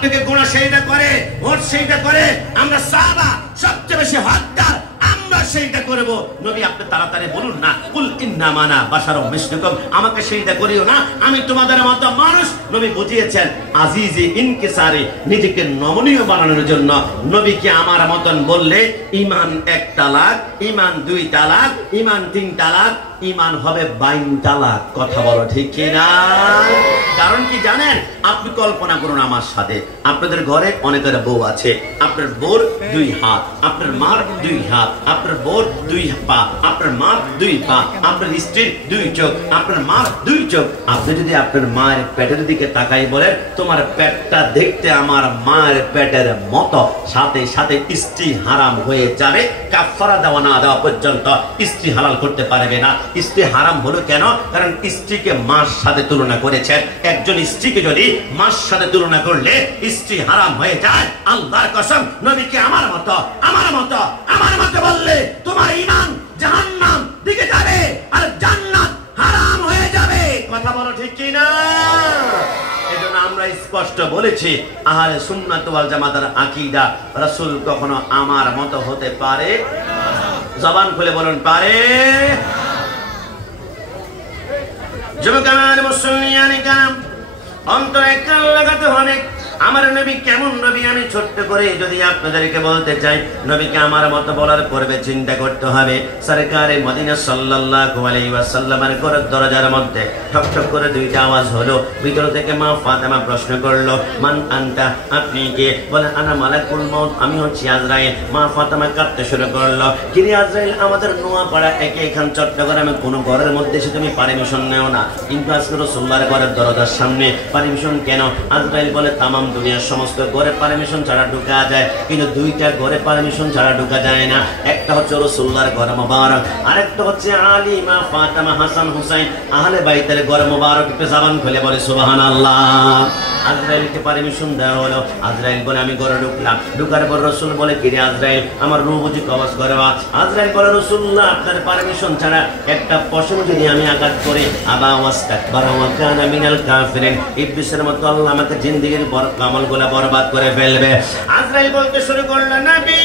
আপনাকে গোনা সেইটা করে, ওর সেইটা করে, আমরা সাহাবা সবচেয়ে বেশি হকদার, আমরা সেইটা করব। নবী আপনি তাড়াতাড়ি বলুন না, কুল ইন্নামা আনা বাশারুম মিসলুকুম, আমাকে সেইটা করিও না, আমি তোমাদের মতো মানুষ। নবী বুঝিয়েছেন আজিজি ইনকিসারি, নিজেকে নমনীয় বানানোর জন্য। নবীকে আমার মতন বললে ঈমান 1 তালাক, ঈমান 2 তালাক, ঈমান 3 তালাক, ঈমান হবে 22 তালাক। কথা বলো ঠিক কি না? কারণ কি জানেন? আপনি কল্পনা করুন আমার সাথে, আপনাদের ঘরে অনেকের বউ আছে, আপনার বউর 2 হাত, আপনার মার 2 হাত, আপনার বউর 2 পা, আপনার মার 2 পা, আপনার স্ত্রীর 2 চোখ, আপনার মার 2 চোখ। আপনি যদি আপনার মায়ের পেটের দিকে তাকাই বলেন তোমার পেটটা দেখতে আমার মায়ের পেটের মতো, সাথে সাথে স্ত্রী হারাম হয়ে যাবে। কাফারা দেওয়া না দেওয়া পর্যন্ত স্ত্রী হালাল করতে পারবে না। স্ত্রী হারাম হলো কেন? কারণ স্ত্রীকে মার সাথে তুলনা করেছেন। একজন স্ত্রীকে যদি মার সাথে তুলনা করলে স্ত্রী হারাম হয়ে যায়। আল্লাহর কসম, নবীকে আমার মতো বললে তোমার ঈমান জাহান্নাম দিকে যাবে আর জান্নাত হারাম হয়ে যাবে। কথা বলো ঠিক কি না? এজন্য আমরা স্পষ্ট বলেছি আহলে সুন্নাত ওয়াল জামাতের আকীদা, রাসূল কখনো আমার মতো হতে পারে? জবান খুলে বলুন, পারে? যুবক আমার, মুসলমান কাম অন্তরে কান লাগাতে হবে। আমার নবী কেমন নবী আমি ছোট্ট করে যদি আপনাদেরকে বলতে চাই, নবীকে আমার মতো বলার পূর্বে চিন্তা করতে হবে সরকারে মদিনা সাল্লাল্লাহু আলাইহি ওয়াসাল্লামের ঘরের দরজার মধ্যে ঠক ঠক করে 2টা আওয়াজ হলো। ভিতর থেকে মা ফাতেমা প্রশ্ন করলো, মান আনতা, আপনি কে? বলে আনা মালাকুল মউত, আমি হচ্ছি আজরাইল। মা ফাতেমা কাঁদতে শুরু করলো, কিরে আজরাইল, আমাদের নোয়াপাড়া এখান চট্টগ্রামে কোনো ঘরের মধ্যে এসে তুমি পারমিশন নেও না, কিন্তু আজকে রাসূলুল্লাহর ঘরের দরজার সামনে পারমিশন কেন? আজরাইল বলে তামাম দুনিয়ার সমস্ত ঘরে পারমিশন ছাড়া ঢোকা যায়, কিন্তু 2টা ঘরে পারমিশন ছাড়া ঢোকা যায় না। একটা হচ্ছে রাসূলুল্লাহর ঘর মুবারক, আরেকটা হচ্ছে আলী, মা ফাতেমা, হাসান, হুসাইন, আহলে বাইতের ঘর মুবারক। একটু জবান খুলে বলে সুবহানাল্লাহ। আজরাইলকে পারমিশন দেওয়া হলো। আজরাইল বলে আমি ঘরে ঢুকলাম। ঢুকার পর রাসূল বলে, কিরে আজরাইল, আমার রূহ বুঝি কবজ করবা? আজরাইল বলে, রাসূলুল্লাহ আপনার পারমিশন ছাড়া একটা পশম যদি আমি আঘাত করি, আবা ওয়াস্তাকবারা ওয়া কানা মিনাল কাফিরিন, ইবলিসের মতো আল্লাহ আমাকে জিন্দেগীর আমলগুলো বরবাদ করে ফেলবে। আজরাইল বলতে শুরু করলো, নবী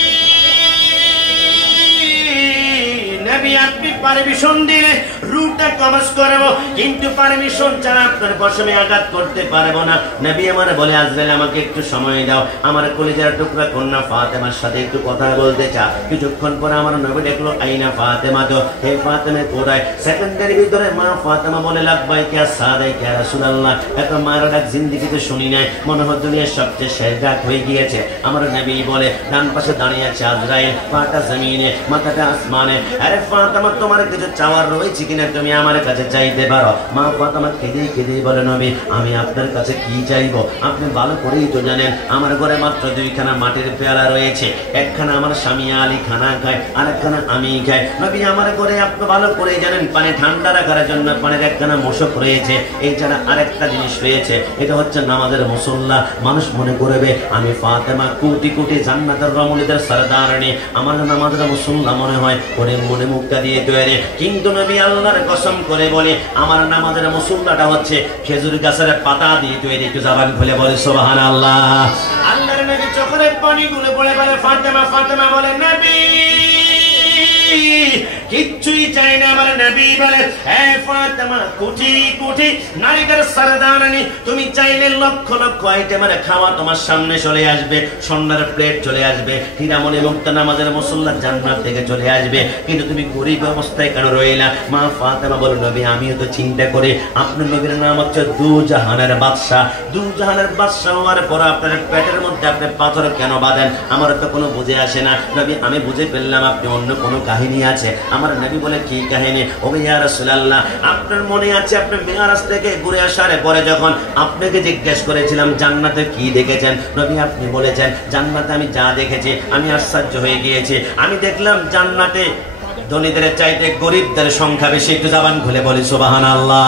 আপনি পারমিশন দিলে রূহটা কবজ করব, কিন্তু পারমিশন ছাড়া আপনার পশমে আঘাত করতে পারবো না। নবী আমার বলে, আজরাইল আমাকে একটু সময় দাও, আমার কলিজার টুকরা কন্যা ফাতেমার সাথে একটু কথা বলতে চা। কিছুক্ষণ পরে আমার নবী দেখলো, আইনা ফাতেমা, তো হে ফাতেমা কোথায়? সেকেন্ডের ভিতরে মা ফাতেমা বলে, লাব্বাইকা সাদাইকা রাসূলুল্লাহ, এত মায়ের ডাক জিন্দেগিতে শুনি নাই, মনে হয় দুনিয়ার সবচেয়ে শেষ ডাক হয়ে গিয়েছে। আমার নবী বলে, ডান পাশে দাঁড়িয়ে আছে আজরাইল, পাটা জমিনে, মাথাটা আসমানে। আরে ফাতেমা, তোমার কিছু চাওয়ার রয়েছে কিনা, তুমি আমার কাছে চাইতে পারো। মা ফাতেমা কেঁদে কেঁদে বলে, নবী আমি আপনার কাছে কি চাইবো? আপনি ভালো করেই তো জানেন আমার ঘরে মাত্র 2খানা মাটির পেয়ালা রয়েছে। একখানা আমার স্বামী আলী খানা খায়, আরেকখানা আমি খাই। নবী আমার ঘরে আপনি ভালো করেই জানেন পানি ঠান্ডা রাখার জন্য পানির একখানা মশক রয়েছে, এছাড়া আরেকটা জিনিস রয়েছে, এটা হচ্ছে নামাজের মুসল্লা। মানুষ মনে করবে আমি ফাতেমা কোটি কোটি জান্নাতের রমণীদের সরদারণী, আমার নামাজের মুসল্লা মনে হয় ওরে মনে মুক্তা দিয়ে তৈরি। কিন্তু নবী আল্লাহর কসম করে বলে, আমার নামাজের মুসল্লাটা হচ্ছে খেজুর গাছের পাতা দিয়ে তৈরি। একটু জবান খুলে বলে সুবহানাল্লাহ। আল্লাহর নবী চোখের পানিগুলো পড়ে বলে, ফাতেমা, ফাতেমা বলে, নবী কিচ্ছুই চাই না। আমার নবী বলে, হে ফাতেমা, কোটি কোটি নারীদের সরদারণী, তুমি চাইলে লক্ষ লক্ষ আইটেমের খাওয়া তোমার সামনে চলে আসবে, সোনার প্লেট চলে আসবে, হীরামণি মুক্তা নামাজের মুসল্লা জান্নাত থেকে চলে আসবে, কিন্তু তুমি গরিব অবস্থায় কেন রইলা? মা ফাতেমা বলে, নবী আমিও তো চিন্তা করি, আপনার নবীর নাম হচ্ছে দুজাহানের বাদশা। দুজাহানের বাদশা হওয়ার পর আপনার পেটের মধ্যে আপনি পাথর কেন বাঁধেন? আমার তো কোনো বুঝে আসে না। নবী আমি বুঝে ফেললাম আপনি অন্য কোনো কাহিনী আছে। আমার নবী বলে, কি কাহিনী? ও ইয়া রাসূলুল্লাহ, আপনার মনে আছে আপনি মেরাজ থেকে ঘুরে আসার পরে যখন আপনাকে জিজ্ঞেস করেছিলাম জান্নাতে কি দেখেছেন, নবী আপনি বলেছেন জান্নাতে আমি যা দেখেছি আমি আশ্চর্য হয়ে গিয়েছি। আমি দেখলাম জান্নাতে ধনীদের চাইতে গরিবদের সংখ্যা বেশি। একটু জবান খুলে বলি সুবহানাল্লাহ।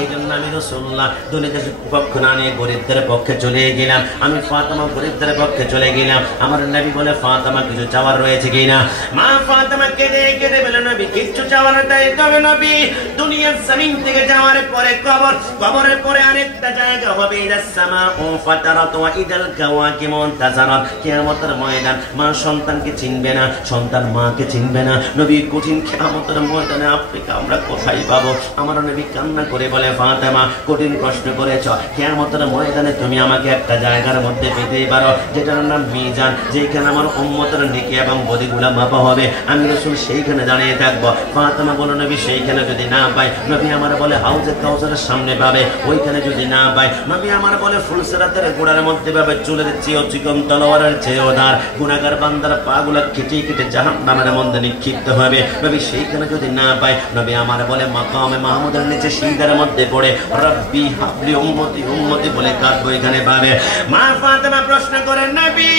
এই জন্য আমি রাসূলুল্লাহ ধনীদের পক্ষ না নিয়ে গরিবদের পক্ষে চলে গেলাম। আমি ফাতেমা গরিবদের পক্ষে চলে গেলাম। আমার নবী বলে, ফাতেমা কিছু চাওয়ার রয়েছে কিনা? মা ফাতেমা কেঁদে কেঁদে বলে, নবী কিচ্ছু চাওয়ার নাই। তবে নবী দুনিয়ার জমিন থেকে যাওয়ার পরে কবর, কবরের পরে আরেকটা জায়গা হবে, ইদাস সামাউ ফাতারাত ওয়া ইদাল কাওয়াকিবু তাজারাত। কিয়ামতের ময়দান। মা সন্তানকে চিনবে না, সন্তান মাকে চিনবে না। নবী কঠিন কিয়ামতের ময়দানে আপনাকে আমরা কোথায় পাবো? আমার নবী কান্না করে বলে, ফাতেমা কঠিন প্রশ্ন করেছ, কিয়ামতের ময়দানে তুমি আমাকে একটা জায়গার মধ্যে পেতেই পারো যেটার নাম মিজান, যেখানে আমার উম্মতের নেকি এবং বদিগুলা মাপা হবে। আমি রাসূল সেইখানে দাঁড়িয়ে থাকবো। ফাতেমা বলে, নবী সেইখানে যদি না পাই? নবী আমার বলে, হাউজে কাউসারের সামনে পাবে। ওইখানে যদি না পাই? নবী আমার বলে, ফুলসিরাতের গোড়ার মধ্যে পাবে। চুলের চেয়েও চিকন, তলোয়ারের চেয়েও ধার। গুনাহগার বান্দার পাগুলা কেটে কেটে জাহান্নামের মধ্যে নিক্ষিপ্ত হবে। নবী সেইখানে যদি না পাই? নবী আমার বলে, মাকামে মাহমুদের নিচে সিজদার মধ্যে পড়ে রব্বি হাবলি উম্মতি উম্মতি বলে কাঁদবো, এখানে পাবে। মা ফাতেমা প্রশ্ন করে, নবী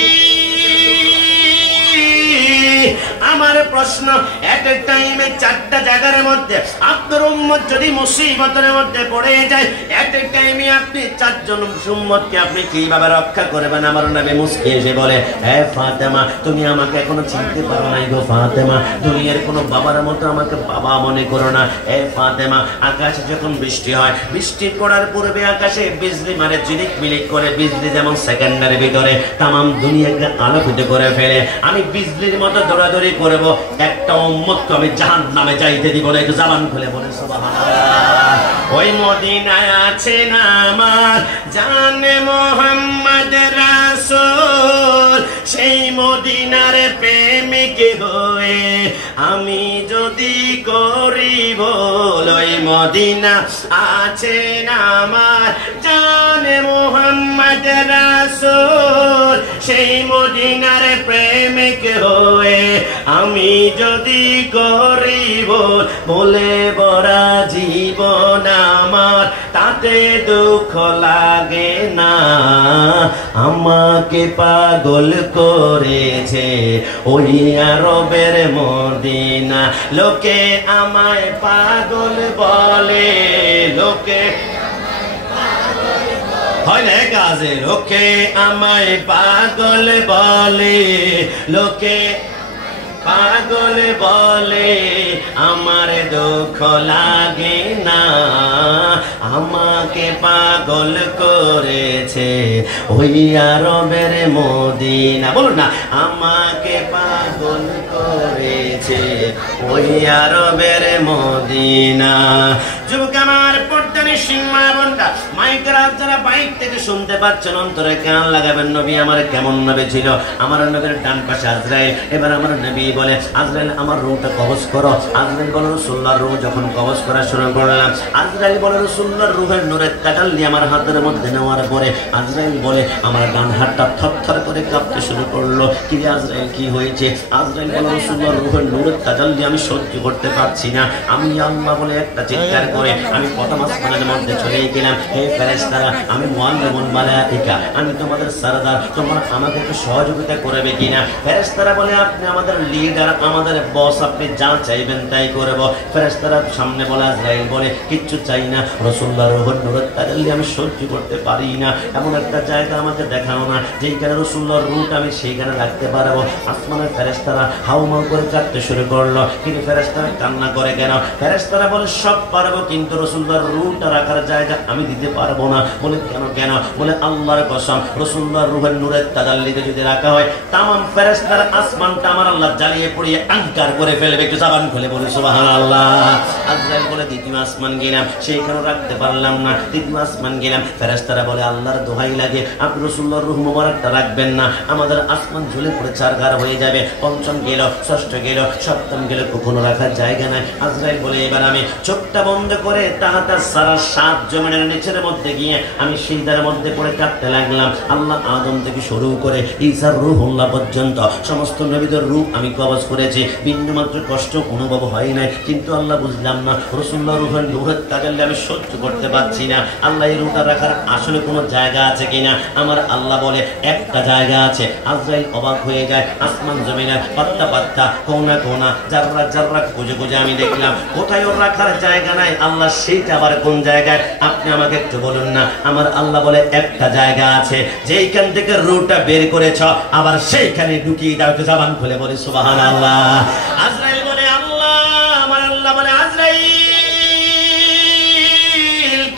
আমার প্রশ্ন, এট এ টাইমে চারটা জায়গার মধ্যে আপনার উম্মত যদি মুসিবতের মধ্যে পড়ে যায়, এট এ টাইমে আপনি চারজন উম্মতকে আপনি কিভাবে রক্ষা করবেন? আমার নবী মুস্কি এসে বলে, হে ফাতেমা, তুমি আমাকে এখনো চিনতে পারো নাই গো ফাতেমা। দুনিয়ার কোনো বাবার মতো আমাকে বাবা মনে করো না। হে ফাতেমা, আকাশে যখন বৃষ্টি হয়, বৃষ্টি পড়ার পূর্বে আকাশে বিজলি মারে, ঝিলিক মিলিক করে। বিজলি যেমন সেকেন্ডের ভিতরে তামাম দুনিয়াকে আলোকিত করে ফেলে। আমি বিজলির মতো দৌড়াদৌড়ি করব, একটা উম্মতকে আমি জাহান্নামে যাইতে দিব না। একটু জবান খুলে বলে সুবহানাল্লাহ। ওই মদিনায় আছে না আমার জানে মুহাম্মদ রাসূল, সেই মদিনার প্রেমিক হয়ে আমি যদি করি ভুল, ওই মদিনা আছে না আমার জানে মুহাম্মদ রাসূল, সেই মদিনার প্রেমিক হয়ে আমি যদি করি ভুল, বলে বড়া জীবন আমার তাতে দুঃখ লাগে না। আমাকে পাগল করেছে ওই আরবের মদিনা, লোকে আমায় পাগল বলে, লোকে হয় না কাজে, লোকে আমায় পাগল বলে, লোকে পাগল বলে, আমার দুঃখ লাগে না। আমাকে পাগল করেছে ওই আরবের মদিনা। বলুন না, আমাকে পাগল করেছে ওই আরবের মদিনা। যুবক আমার, পর্দানি সিংমা বোনটা, মাইকের যারা বাইক থেকে শুনতে পাচ্ছেন, অন্তরে কান লাগাবেন। নবী আমার কেমন নবী ছিল? আমার নবীর ডান পাশে আজরাইল। এবার আমার নবী বলে, আজরাইল আমার রূহটা কবজ করো। আজরাইল বলে, রাসূলুল্লাহর রূহ যখন কবজ করা শুরু করলাম, আজরাইল বলে, রাসূলুল্লাহর রূহের নূরের তাজাল্লি আমার হাতের মধ্যে নেওয়ার পরে আজরাইল বলে, আমার ডান হাতটা থরথর করে কাঁপতে শুরু করলো। কি রে আজরাইল, কি হয়েছে? আজরাইল বলে, রাসূলুল্লাহর রূহের নূরের তাজাল্লি আমি সহ্য করতে পারছি না। আমি আল্লাহ বলে একটা চিৎকার করে আমি প্রথম আসমানের মধ্যে চলে গেলাম। হে ফেরেশতারা, আমি মুআল্লিমুল মালায়েকা, আমি তোমাদের সরদার, তোমরা আমাকে একটু সহযোগিতা করবে কিনা? ফেরেশতারা বলে, আপনি আমাদের লিডার, আমাদের বস, আপনি যা চাইবেন তাই করব। ফেরেশতারা সামনে বলে, আজরাইল বলে, কিচ্ছু চাই না, রাসূলুল্লাহর রূহের নূরের তাজাল্লি আমি সহ্য করতে পারি না। এমন একটা জায়গা আমাকে দেখাও না যেখানে রাসূলুল্লাহর রূহটা আমি সেইখানে রাখতে পারবো। আসমানের ফেরেশতারা হাউমাউ করে কাঁদতে শুরু করলো। কিন্তু ফেরেশতারা কান্না করে কেন? ফেরেশতারা বলে, সব পারবো, কিন্তু রাসূলুল্লাহর রূহটা রাখার জায়গা আমি দিতে পারবো না। বলে, কেন কেন? বলে, আল্লাহর কসম, রাসূলুল্লাহর রূহের নূরের তাজাল্লিতে যদি রাখা হয়, তামাম ফেরেশতারা আসমানটা আমার আল্লাহ জ্বালিয়ে পুড়িয়ে আঙ্কার করে ফেলবে। একটু জবান খুলে বলে সুবহানাল্লাহ। আজরাইল বলে, দ্বিতীয় আসমান গেলাম, সেইখানে রাখতে পারলাম না। তৃতীয় আসমান গেলাম, ফেরেশতারা বলে, আল্লাহর দোহাই লাগে, আপনি রাসূলুল্লাহর রূহ মোবারকটা রাখবেন না, আমাদের আসমান ঝুলে পড়ে চারঘার হয়ে যাবে। পঞ্চম গেল, ষষ্ঠ গেল, সপ্তম গেল, কখনো রাখার জায়গা নাই। আজরাইল বলে, এবার আমি চোখটা বন্ধ করে তাহাতা সারা আমার 7 জমিনের নিচের মধ্যে গিয়ে আমি সিজদার মধ্যে পড়ে কাঁদতে লাগলাম। আল্লাহ আদম থেকে শুরু করে ঈসা রূহুল্লাহ পর্যন্ত সমস্ত নবীদের রূহ আমি কবজ করেছি, বিন্দুমাত্র কষ্ট অনুভব হয় নাই। কিন্তু আল্লাহ বুঝলাম না, রাসূলুল্লাহ রূহের তাজাল্লি আমি সহ্য করতে পারছি না। আল্লাহ এই রূহটা রাখার আসলে কোনো জায়গা আছে কিনা? আমার আল্লাহ বলে একটা জায়গা আছে। আজরাইল অবাক হয়ে যায়, আসমান জমিনে পাত্তা পাত্তা কোনা কোনা জাররা জাররা খুঁজে খুঁজে আমি দেখলাম কোথায় ওর রাখার জায়গা নাই। আল্লাহ সেইটা আবার কোন জায়গায় আপনি আমাকে একটু বলুন না। আমার আল্লাহ বলে একটা জায়গা আছে, যেইখান থেকে রূহটা বের করেছ আবার সেইখানে ঢুকিয়ে দাও। একটু জবান খুলে বলে সুবহানাল্লাহ। আজরাইল বলে আল্লাহ, আমার আল্লাহ বলে আজরাইল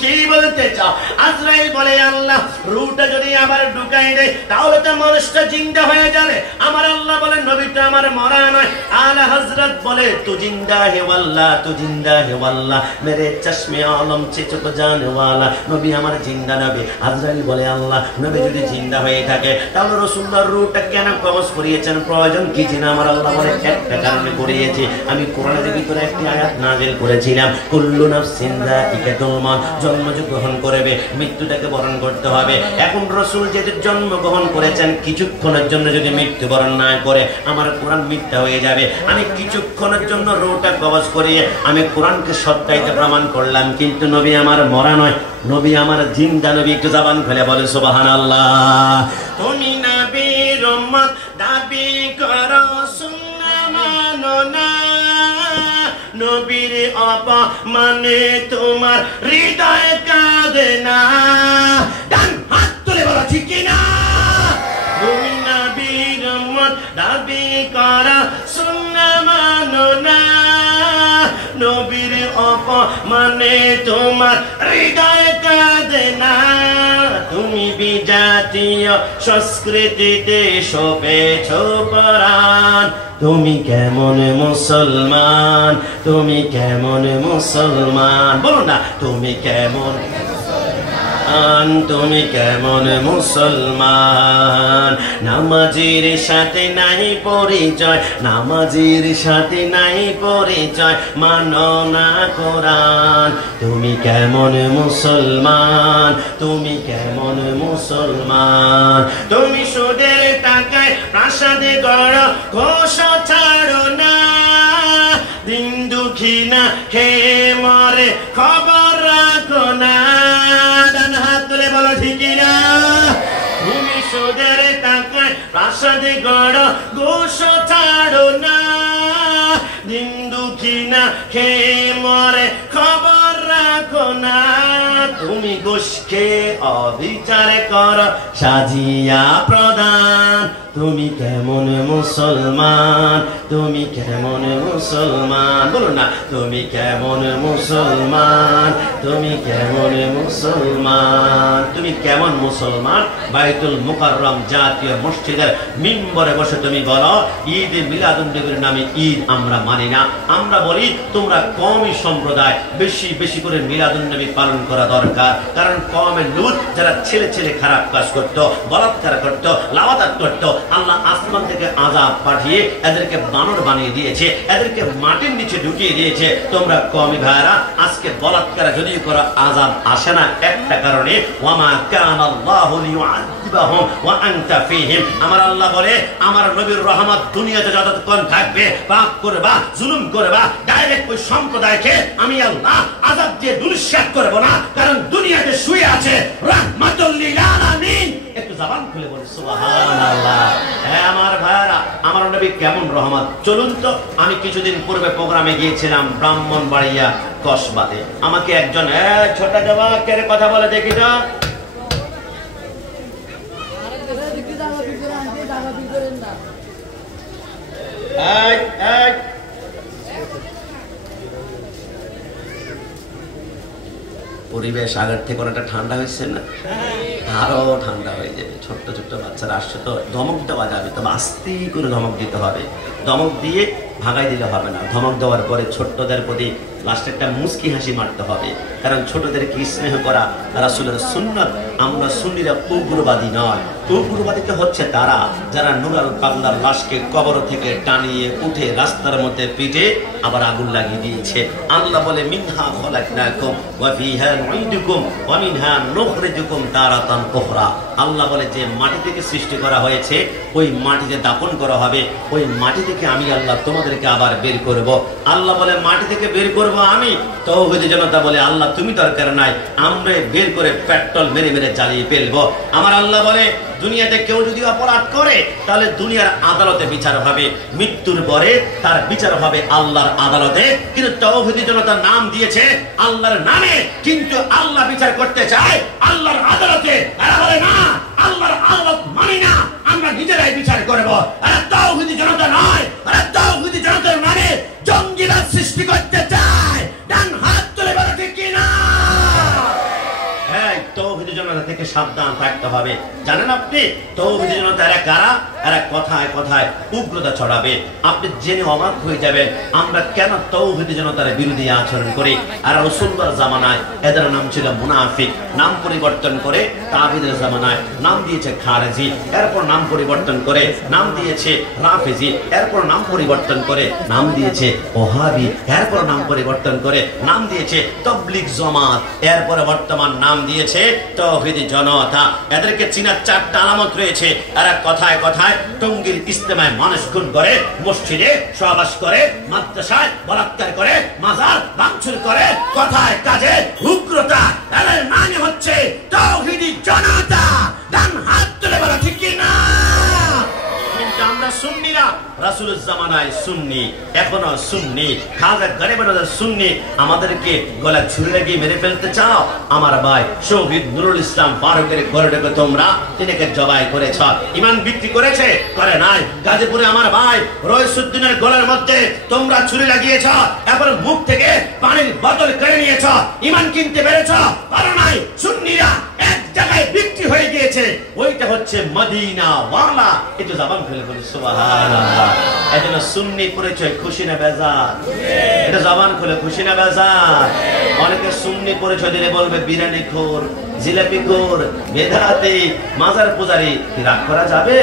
কি বলতে চাও? আজরাইল বলে আল্লাহ রূহটা যদি আবার ঢুকাই দেয় তাহলে তো মানুষটা জিন্দা হয়ে যাবে। আমার আল্লাহ বলে নবীটা আমার মরা নয়। আলা হযরত বলে তু জিন্দা হে ওয়াল্লাহ, তু জিন্দা হে ওয়াল্লাহ, মেরে চশমে আলম সে চুপ জানে ওয়ালা, নবী আমার জিন্দা নবী। আজরাইল বলে আল্লাহ নবী যদি জিন্দা হয়ে থাকে তাহলে রাসূলুল্লাহর রূহটা কেন কবজ করিয়েছেন? প্রয়োজন কি ছিল? আমার আল্লাহ বলে একটা কারণে করিয়েছি। আমি কোরআনের ভিতরে একটি আয়াত নাযিল করেছিলাম, কুল্লু নাফসিন যায়িকাতুল মাউত, জন্ম গ্রহণ করবে মৃত্যুটাকে বরণ করতে হবে। এখন রাসূল যেহেতু জন্ম গ্রহণ করেছেন, কিছুক্ষণের জন্য যদি মৃত্যুবরণ না করে আমার কোরআন মিথ্যা হয়ে যাবে। আমি কিছুক্ষণের জন্য রূহটা কবজ করিয়ে আমি কোরআনকে সত্যায়িত প্রমাণ করলাম, কিন্তু নবী আমার মরা নয়, নবী আমার জিন্দা নবী। একটু জবান খুলে বলে সুবহানাল্লাহ। তুমি নবীর উম্মত দাবি করো, সুন্নাহ মানো না, নবীর অপমানে তোমার হৃদয় কাঁদে না। ডান হাত তুলে বলো ঠিক কিনা? তুমি নবীর উম্মত দাবি করো, সুন্নাহ মানো না, নবীর অপমানে তোমার হৃদয় কাঁদে না। তুমি বিজাতীয় সংস্কৃতিতে শোভেছ পরাণ, তুমি কেমন মুসলমান, তুমি কেমন মুসলমান? বলো না তুমি কেমন, তুমি কেমন মুসলমান? নামাজের সাথে নাই পরিচয়, নামাজের সাথে নাই পরিচয়, মানো না কোরআন। তুমি কেমন মুসলমান, তুমি কেমন মুসলমান? তুমি সুদের টাকায় প্রাসাদে গড় ঘোষ ছাড়ো না, দিন দুঃখী না খেয়ে মরে খবর রাখো না। ডান হাত তুলে বলো ঠিক না? তুমি সুদের টাকায় প্রাসাদে গড় ঘোষ ছাড়ো না, দিন দুঃখী না খেয়ে মরে খবর রাখো না। তুমি ঘুষকে অবিচার কর সাজিয়া প্রদান, তুমি কেমন মুসলমান, তুমি কেমন মুসলমান? বলো না তুমি কেমন মুসলমান, তুমি কেমন মুসলমান? তুমি কেমন মুসলমান? বাইতুল মুকাররম জাতীয় মসজিদের মিম্বরে বসে তুমি বলো ঈদ মিলাদুন নবীর নামে ঈদ আমরা মানি না। আমরা বলি তোমরা কওমি সম্প্রদায়, বেশি বেশি করে মিলাদুন নবী পালন করা দরকার। কারণ কওমে লূত যারা ছেলে ছেলে খারাপ কাজ করত, বলাৎকার করত, লাওয়াতাত করত, আল্লাহ আসমান থেকে আযাব পাঠিয়ে এদেরকে বানর বানিয়ে দিয়েছে, এদেরকে মাটির নিচে ঢুকিয়ে দিয়েছে। তোমরা কওমি ভাইরা আজকে বলাৎকার যদি করো আযাব আসে না একটা কারণে, ওয়ামা কানাল্লাহু লিয়ুআযিবাহুম ওয়া আনতা ফীহিম। আমার আল্লাহ বলে আমার নবীর রহমত দুনিয়াতে যতক্ষণ থাকবে, পাপ করবা, জুলুম করবা, ডাইরেক্ট ওই সম্প্রদায়কে আমি আল্লাহ আযাব দিয়ে দুনিশ্বাত করব না, কারণ দুনিয়াতে শুয়ে আছে রাহমাতুল লিল আলামিন। একটু জবান খুলে বলি সুবহানাল্লাহ। হ্যাঁ আমার ভাইরা, আমার নবী কেমন রহমত। চলুন তো, আমি কিছুদিন পূর্বে প্রোগ্রামে গিয়েছিলাম ব্রাহ্মণবাড়িয়া কসবাতে। আমাকে একজন ছোট জবাকের কথা বলে দেখি তো। পরিবেশ আগের থেকে অনেকটা ঠান্ডা হয়েছে না? আরো ঠান্ডা হয়ে যাবে। ছোট্ট ছোট্ট বাচ্চারা আসছে তো, ধমক দেওয়া যাবে, তবে আস্তে করে ধমক দিতে হবে। ধমক দিয়ে ভাগাই দিলে হবে না। ধমক দেওয়ার পরে ছোট্টদের প্রতি লাস্টে একটা মুস্কি হাসি মারতে হবে, কারণ ছোটদেরকে স্নেহ করা রাসূলের সুন্নাত। আমরা সুন্নিরা উগ্রবাদী নয়। উগ্রবাদীতে হচ্ছে তারা যারা নুরাল পাগলার লাশকে কবর থেকে টানিয়ে উঠে রাস্তার মধ্যে পিটে আবার আগুন লাগিয়ে দিয়েছে। আল্লাহ বলে মিনহা খলাকনাকুম ওয়া ফিহা নুঈদুকুম ওয়া মিনহা নুখরিজুকুম তারাতান উখরা। আল্লাহ বলে যে মাটি থেকে সৃষ্টি করা হয়েছে ওই মাটিতে দাফন করা হবে, ওই মাটি থেকে আমি আল্লাহ তোমাদেরকে আবার বের করব। আল্লাহ বলে মাটি থেকে বের করব আমি। তাওহীদি জনতা বলে আল্লাহ তুমি দরকার নাই, আমরা বের করে পেট্রোল মেরে মেরে জ্বালিয়ে ফেলবো। আমার আল্লাহ বলে দুনিয়াতে কেউ যদি অপরাধ করে তাহলে দুনিয়ার আদালতে বিচার হবে, মৃত্যুর পরে তার বিচার হবে আল্লাহর আদালতে। কিন্তু তাওহীদি জনতা নাম দিয়েছে আল্লাহর নামে, কিন্তু আল্লাহ বিচার করতে চায় আল্লাহর আদালতে। এরা বলে না, আল্লাহর আদালত মানি না, আমরা নিজেরাই বিচার করব। এরা তাওহীদি জনতা নয়, এরা তাওহীদি জনতার মানে জঙ্গিবাদ সৃষ্টি করতে চায়। ডান হাত তুলে বলো ঠিক কি না? তাওহীদি জনতা থেকে সাবধান থাকতে হবে। জানেন আপনি তাওহীদি জনতা এরা কারা? এরা কথায় কথায় উগ্রতা ছড়াবে, আপনি জেনে অবাক হয়ে যাবেন আমরা কেন তাওহীদি জনতার বিরোধী আচরণ করি। আর রাসূলুল্লাহর জামানায় এদের নাম ছিল মুনাফিক, নাম পরিবর্তন করে তাবিদের জামানায় নাম দিয়েছে খারেজি, এরপর নাম পরিবর্তন করে নাম দিয়েছে রাফেজি, এরপর নাম পরিবর্তন করে নাম দিয়েছে ওহাবি, এরপর নাম পরিবর্তন করে নাম দিয়েছে তাবলীগ জামাত, এরপর বর্তমান নাম দিয়েছে তাওহীদি জনতা। এদেরকে চিনার চারটা আলামত রয়েছে। এরা কথায় কথায় টঙ্গীর ইজতেমায় মানুষ খুন করে, মসজিদে সহবাস করে, মাদ্রাসায় বলাৎকার করে, মাজার ভাঙচুর করে, কথায় কাজে উগ্রতা। এদের মানে হচ্ছে তাওহীদি জনতা। ডান হাত তুলে বলা ঠিক কি না? আমরা সুন্নিরা রাসূলের জামানায় সুন্নি, এখনো সুন্নি, খাজা গরিবনাদের সুন্নি। আমাদেরকে গলা ছুরি লাগিয়ে মেরে ফেলতে চাও? আমার ভাই শহীদ নুরুল ইসলাম ফারুকের ঘরে তোমরা তিনকে জবাই করেছ, ইমান বিক্রি করেছে? করে নাই। গাজীপুরে আমার ভাই রইসুদ্দিনের গলার মধ্যে তোমরা ছুরি লাগিয়েছ, এরপর মুখ থেকে পানির বোতল কেড়ে নিয়েছ, ইমান কিনতে পেরেছ? পারো নাই। সুন্নিরা এক জায়গায় বিক্রি হয়ে গিয়েছে, ওইটা হচ্ছে মদিনা ওয়ালা। একটু জবান খুলে বলি সুবহানাল্লাহ। এজন্য সুন্নি পরিচয় খুশি না বেজার? এটা জবান খুলে খুশি না বেজার? অনেকে সুন্নি পরিচয় দিলে বলবে বিরিয়ানি খোর, জিলাপি খোর, বেদাতি, মাজার পূজারি। রাগ করা যাবে?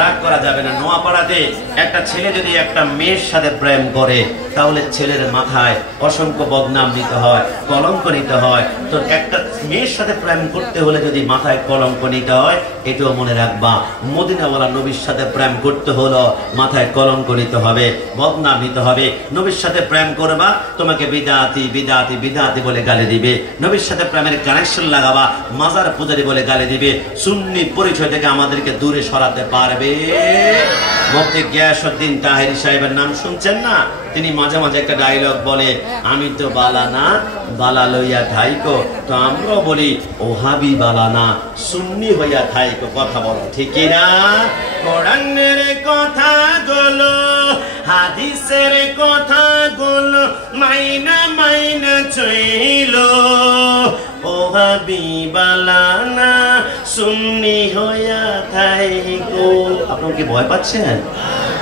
রাগ করা যাবে না। নোয়াপাড়াতে একটা ছেলে যদি একটা মেয়ের সাথে প্রেম করে তাহলে ছেলের মাথায় অসংখ্য বদনাম নিতে হয়, কলঙ্ক নিতে হয়। তো একটা মেয়ের সাথে প্রেম করতে হলে যদি মাথায় কলঙ্ক নিতে হয়, এটাও মনে রাখবা। মদিনাওয়ালা নবীর সাথে প্রেম করতে হলো মাথায় কলঙ্ক নিতে হবে, বদনাম নিতে হবে। নবীর সাথে প্রেম করবা, তোমাকে বিদাতি বিদাতি বিদাতি বলে গালি দিবে। নবীর সাথে প্রেমের কানেকশন লাগাবা, মাজার পূজারি বলে গালি দিবে। সুন্নি পরিচয় থেকে আমাদেরকে দূরে সরাতে পারবে। মুফতি গিয়াসউদ্দিন তাহেরি সাহেবের নাম শুনছেন না? তিনি মাঝে মাঝে একটা ডায়লগ বলে, আমি তো বালা না, বালা লইয়া থাইকো। তো আমরাও বলি ওহাবি বালা না, সুন্নি হইয়া থাইকো। কথা বলো ঠিক না? কোরআনের কথা গুলো, হাদিসের কথা গুলো মাইনা মাইনা চইল, ওহাবি বালা না, সুন্নি হইয়া থাইকো। আপনারা কি ভয় পাচ্ছেন?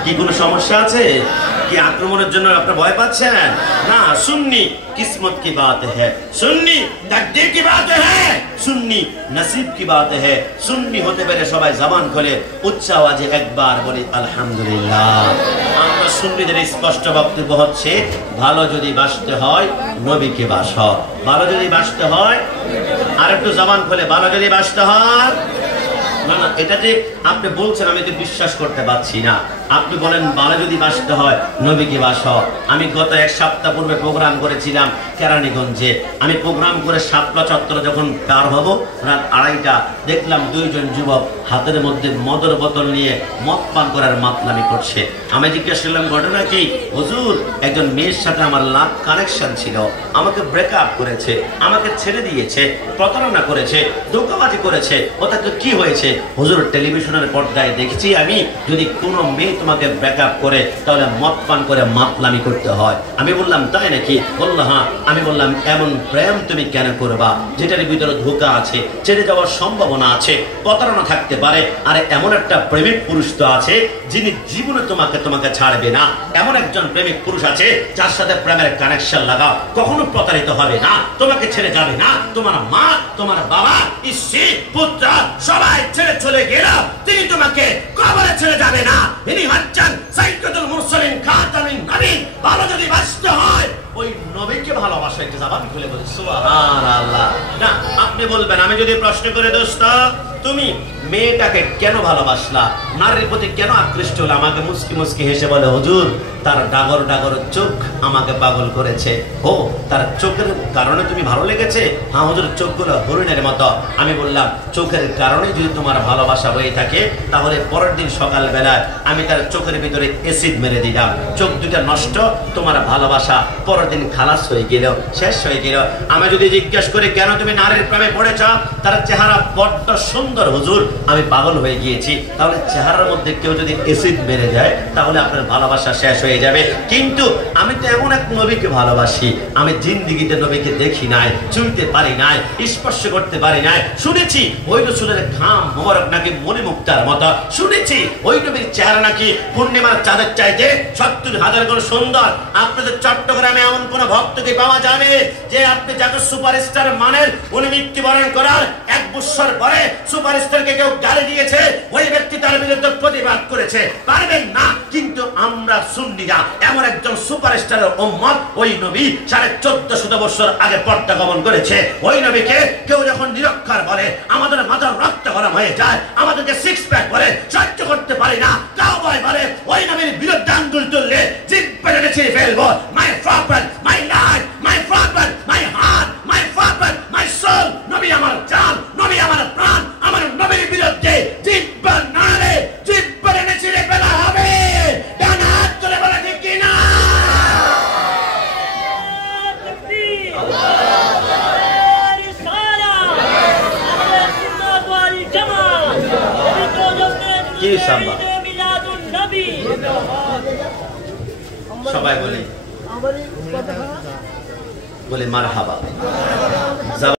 কি কোনো সমস্যা আছে? কি আক্রমণের জন্য আপনারা ভয় পাচ্ছেন? না, সুন্নি किस्मत की बात है, सुन्नी तकदीर की बात है, सुन्नी नसीब की बात है। सुन्नी होते पेरे सबाई जबान खोले उच्च आवाजे एकबार बोली আলহামদুলিল্লাহ। আমরা সুন্নিদের স্পষ্ট বক্তব্য হচ্ছে, ভালো যদি বাসতে হয় নবীকে বাসো, ভালো যদি বাসতে হয়, আর একটু জবান খোলে, ভালো যদি বাসতে হয়। না না, এটা যে আপনি বলছেন আমি তো বিশ্বাস করতে পারছি না। আপনি বলেন ভালো যদি বাসতে হয় নবীকে বাসো। আমি গত এক সপ্তাহ পূর্বে প্রোগ্রাম করেছিলাম কেরানীগঞ্জে। আমি প্রোগ্রাম করে শাপলা চত্বরে যখন পার হব রাত 2:30, দেখলাম দুইজন যুবক হাতের মধ্যে মদের বোতল নিয়ে মদ পান করার মাতলামি করছে। আমি জিজ্ঞেস করলাম ঘটনা কি? হুজুর, একজন মেয়ের সাথে আমার লাভ কানেকশন ছিল, আমাকে ব্রেকআপ করেছে, আমাকে ছেড়ে দিয়েছে, প্রতারণা করেছে, ধোঁকাবাজি করেছে। ওটাকে কি হয়েছে? হুজুর, টেলিভিশনের পর্দায় দেখেছি আমি, যদি কোনো মেয়ে তোমাকে ব্রেকআপ করে তাহলে মদ পান করে মাতলামি করতে হয়। আমি বললাম তাই নাকি? বললো হ্যাঁ। আমি বললাম এমন প্রেম তুমি কেন করবা যেটার ভিতরে ধোঁকা আছে, ছেড়ে যাওয়ার সম্ভাবনা আছে, প্রতারণা থাকতে পারে। আর এমন একটা প্রেমিক পুরুষ তো আছে যিনি জীবনে তোমাকে ছাড়বে না। এমন একজন প্রেমিক পুরুষ আছে যার সাথে প্রেমের কানেকশন লাগাও, কখনো প্রতারিত হবে না, তোমাকে ছেড়ে যাবে না। তোমার মা, তোমার বাবা, স্ত্রী, পুত্র সবাই ছেড়ে চলে গেল, তিনি তোমাকে কবরে ছেড়ে যাবে না। ইনি হচ্ছেন সাইয়্যিদুল মুরসালিন খাতামুন নবী। ভালো যদি বাঁচতে হয় ওই নবীকে ভালোবাসা। একটা জবান খুলে বলি সুবহানাল্লাহ। না আপনি বলবেন আমি যদি প্রশ্ন করে দোস্ত তুমি মেয়েটাকে কেন ভালোবাসলা, নারীর প্রতি কেন আকৃষ্ট হলো, আমাকে মুস্কি মুস্কি হেসে বলে হুজুর তার ডাগর ডাগর চোখ আমাকে পাগল করেছে। ও তার চোখের কারণে তুমি ভালো লেগেছে? হ্যাঁ হুজুর চোখগুলো হরিণের মতো। আমি বললাম চোখের কারণে যদি তোমার ভালোবাসা হয়ে থাকে তাহলে পরের দিন সকালবেলায় আমি তার চোখের ভিতরে অ্যাসিড মেরে দিলাম, চোখ দুটা নষ্ট, তোমার ভালোবাসা পরের দিন খালাস হয়ে গেল, শেষ হয়ে গেল। আমি যদি জিজ্ঞেস করি কেন তুমি নারীর প্রেমে পড়েছ, তার চেহারা বড্ড সুন্দর হুজুর, আমি পাগল হয়ে গিয়েছি। তাহলে চেহারার মধ্যে কেউ যদি অ্যাসিড মেরে দেয় তাহলে আপনার ভালোবাসা শেষ হয়ে যাবে। কিন্তু আমি তো এমন এক নবীকে ভালোবাসি, আমি জিন্দিগিতে নবীকে দেখি নাই, চুইতে পারি নাই, স্পর্শ করতে পারি নাই। শুনেছি ওই রাসূলের ঘাম মোবারক নাকি মণিমুক্তার মতো, শুনেছি ওই নবীর চেহারা নাকি পূর্ণিমার চাঁদের চাইতে ৭০,০০০ গুণ সুন্দর। আপনাদের চট্টগ্রামে এমন কোন ভক্তকে পাওয়া যাবে যে আপনি যাকে সুপারস্টার মানেন, উনি মৃত্যুবরণ করার ১ বছর পরে সুপারস্টারকে কেউ গালি দিয়েছে, ওই ব্যক্তি তার বিরুদ্ধে প্রতিবাদ করেছে? পারবেন না। কিন্তু আমরা সুন্নিরা এমন একজন সুপারস্টারের উম্মত, ওই নবী ১৪৫০ বছর আগে পর্দা গমন করেছে। ওই নবীকে কেউ যখন নিরক্ষর বলে আমাদের মাথার রক্ত গরম হয়ে যায়, আমাদেরকে সিক্স প্যাক বলে সহ্য করতে পারি না, তাও বলে ওই নবীর বিরুদ্ধে আঙ্গুল তুললে জিব্বা টেনে ছিঁড়ে ফেলবো। My property, my life, my property, my heart, my property, my soul. নবী আমার জান, নবী আমার প্রাণ। আমার নবীর বিরুদ্ধে জিব্বা নাড়ে, জিব্বা টেনে ছিঁড়ে ফেলা হবে। ডান হাত তুলে বলে ঠিক কিনা? কি সাম্বা সবাই বলে মারহাবা।